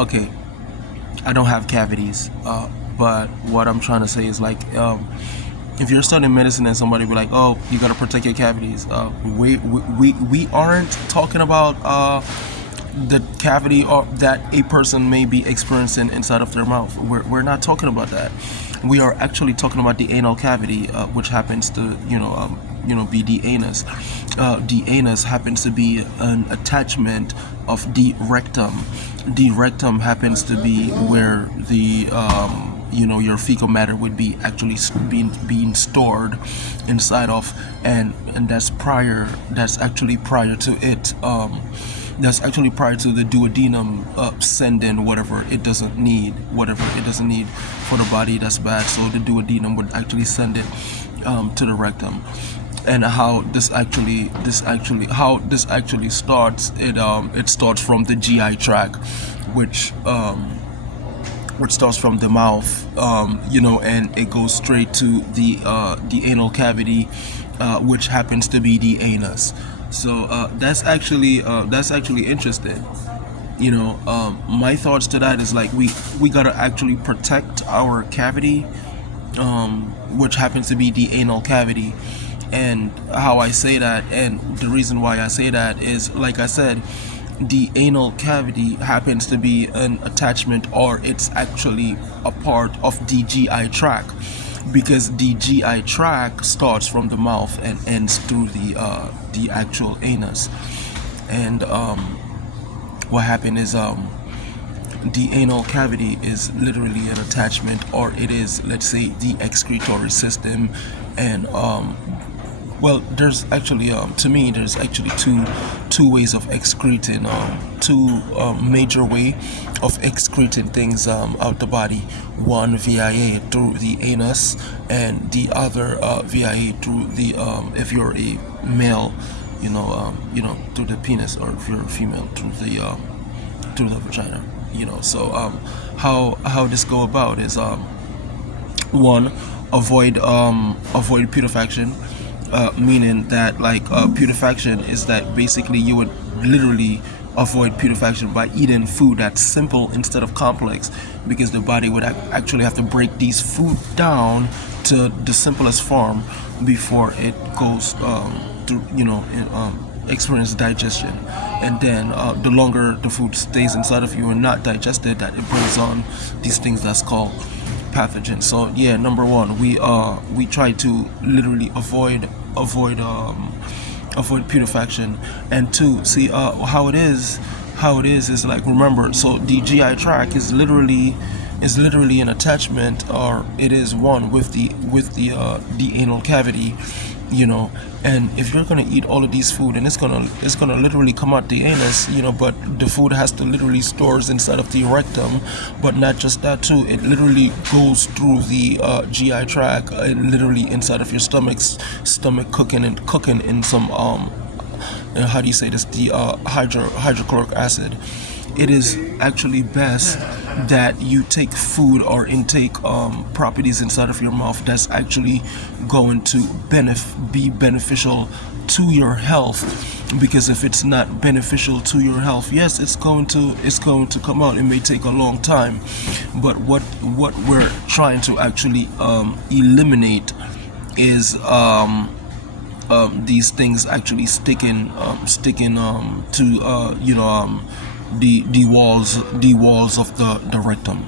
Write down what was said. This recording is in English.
okay, I don't have cavities, but what I'm trying to say is like, if you're studying medicine and somebody be like, oh, you gotta protect your cavities, we aren't talking about the cavity or that a person may be experiencing inside of their mouth. We're not talking about that. We are actually talking about the anal cavity, which happens to be the anus. The anus happens to be an attachment of the rectum. The rectum happens to be where the your fecal matter would be actually being stored inside of, and that's actually prior to it. That's actually prior to the duodenum sending whatever it doesn't need for the body. That's bad. So the duodenum would actually send it to the rectum. And how this actually starts, it starts from the GI tract, which starts from the mouth, and it goes straight to the anal cavity, which happens to be the anus. So that's actually interesting. My thoughts to that is like we gotta actually protect our cavity, which happens to be the anal cavity. And how I say that, and the reason why I say that is, like I said, the anal cavity happens to be an attachment, or it's actually a part of the GI tract, because the GI tract starts from the mouth and ends through the actual anus. And what happened is the anal cavity is literally an attachment, or it is, let's say, the excretory system. And well, there's actually to me there's actually two ways of excreting, two major way of excreting things out the body. One via through the anus, and the other via through the if you're a male, through the penis, or if you're a female, through the vagina. So how this go about is, one, avoid putrefaction. Meaning that, like, putrefaction is that basically you would literally avoid putrefaction by eating food that's simple instead of complex, because the body would actually have to break these food down to the simplest form before it goes through, experience digestion. And then the longer the food stays inside of you and not digested, that it brings on these things that's called pathogens. So yeah, number one, we try to literally avoid putrefaction. And two, see how it is like, remember, so the GI tract is literally an attachment, or it is one with the anal cavity. And if you're gonna eat all of these food, and it's gonna literally come out the anus, but the food has to literally stores inside of the rectum. But not just that too, it literally goes through the GI tract, literally inside of your stomach, cooking in some how do you say this, the hydrochloric acid. It is actually best that you take food or intake properties inside of your mouth that's actually going to be beneficial to your health. Because if it's not beneficial to your health, yes, it's going to come out. It may take a long time, but what we're trying to actually eliminate is these things actually sticking to the walls of the rectum.